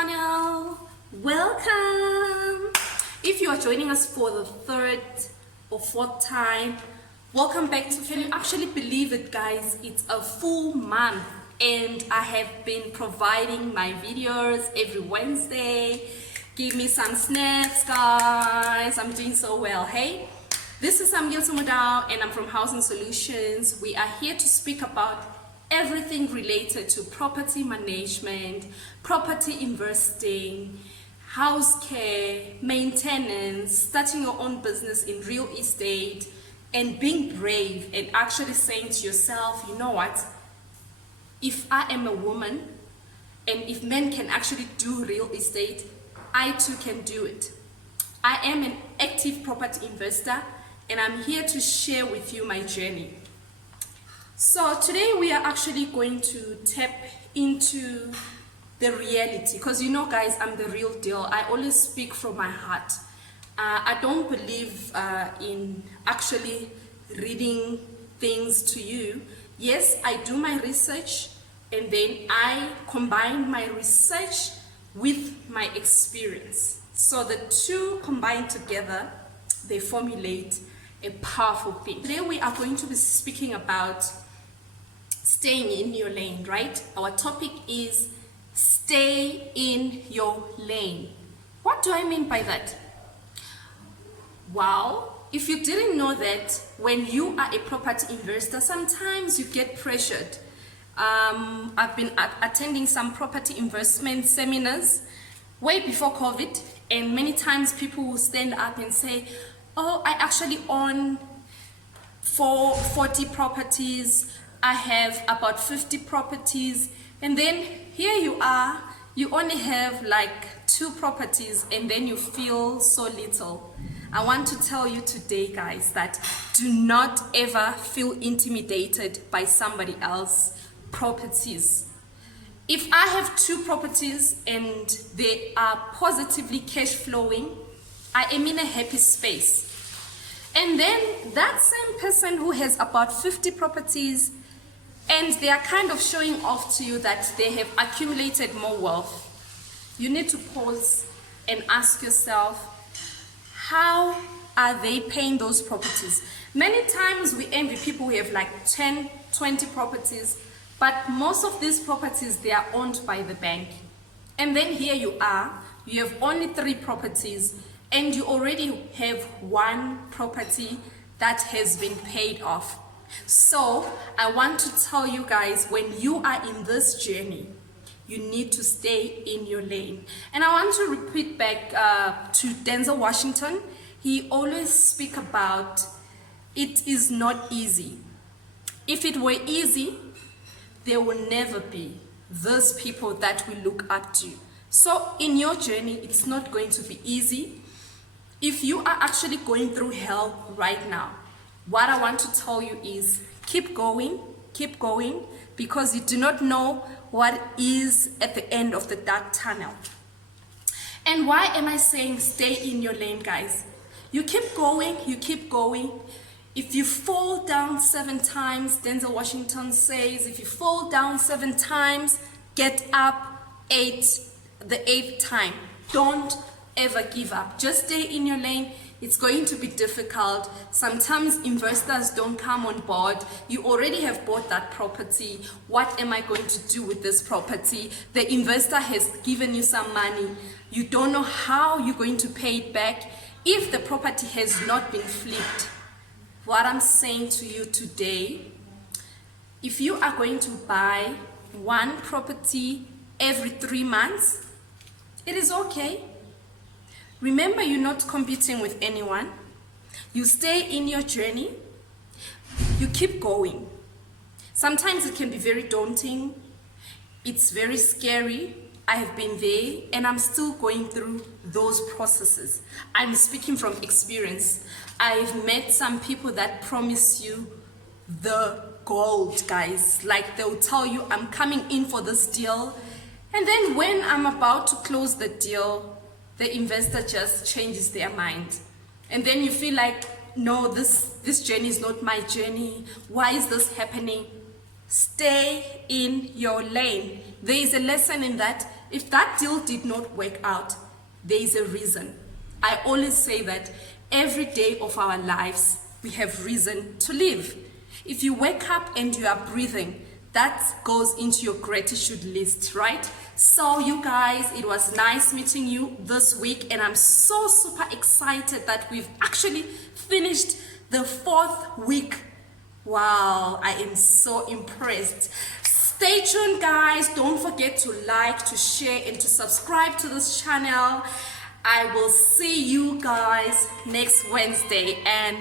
channel. Welcome. If you are joining us for the third or fourth time, welcome back to. Can you actually believe it, guys? It's a full month and I have been providing my videos every Wednesday. Give me some snaps, guys. I'm doing so well. Hey, this is Video.Guru and I'm from Housing Solutions. We are here to speak about everything related to property management, property investing, house care, maintenance, starting your own business in real estate, and being brave and actually saying to yourself, you know what, if I am a woman and if men can actually do real estate, I too can do it. I am an active property investor and I'm here to share with you my journey. So today we are actually going to tap into the reality, because you know, guys, I'm the real deal. I always speak from my heart. I don't believe in actually reading things to you. Yes, I do my research and then I combine my research with my experience. So the two combined together, they formulate a powerful thing. Today we are going to be speaking about staying in your lane, right? Our topic is stay in your lane. What do I mean by that? Well, if you didn't know that, when you are a property investor, sometimes you get pressured. I've been attending some property investment seminars way before COVID, and many times people will stand up and say, oh, I actually own 40 properties, I have about 50 properties, and then here you are, you only have like 2 properties and then you feel so little. I want to tell you today, guys, that do not ever feel intimidated by somebody else's properties. If I have 2 properties and they are positively cash flowing, I am in a happy space. And then that same person who has about 50 properties and they are kind of showing off to you that they have accumulated more wealth, you need to pause and ask yourself, how are they paying those properties? Many times we envy people who have like 10, 20 properties, but most of these properties, they are owned by the bank. And then here you are, you have only 3 properties and you already have 1 property that has been paid off. So I want to tell you guys, when you are in this journey, you need to stay in your lane. And I want to repeat back to Denzel Washington. He always speak about it is not easy. If it were easy, there will never be those people that we look up to. So in your journey, it's not going to be easy. If you are actually going through hell right now, what I want to tell you is keep going, because you do not know what is at the end of the dark tunnel. And why am I saying stay in your lane, guys? You keep going. If you fall down 7 times, Denzel Washington says, if you fall down 7 times, get up the 8th time. Don't ever give up. Just stay in your lane. It's going to be difficult. Sometimes investors don't come on board. You already have bought that property. What am I going to do with this property? The investor has given you some money. You don't know how you're going to pay it back if the property has not been flipped. What I'm saying to you today, if you are going to buy 1 property every 3 months, it is okay. Remember, you're not competing with anyone. You stay in your journey. You keep going. Sometimes it can be very daunting. It's very scary. I have been there and I'm still going through those processes. I'm speaking from experience. I've met some people that promise you the gold, guys. Like they'll tell you, I'm coming in for this deal. And then when I'm about to close the deal, the investor just changes their mind. And then you feel like, no, this journey is not my journey. Why is this happening? Stay in your lane. There is a lesson in that. If that deal did not work out, there is a reason. I always say that every day of our lives, we have reason to live. If you wake up and you are breathing, that goes into your gratitude list, right? So you guys, it was nice meeting you this week, and I'm so super excited that we've actually finished the 4th week. Wow, I am so impressed. Stay tuned, guys. Don't forget to like, to share, and to subscribe to this channel. I will see you guys next Wednesday, and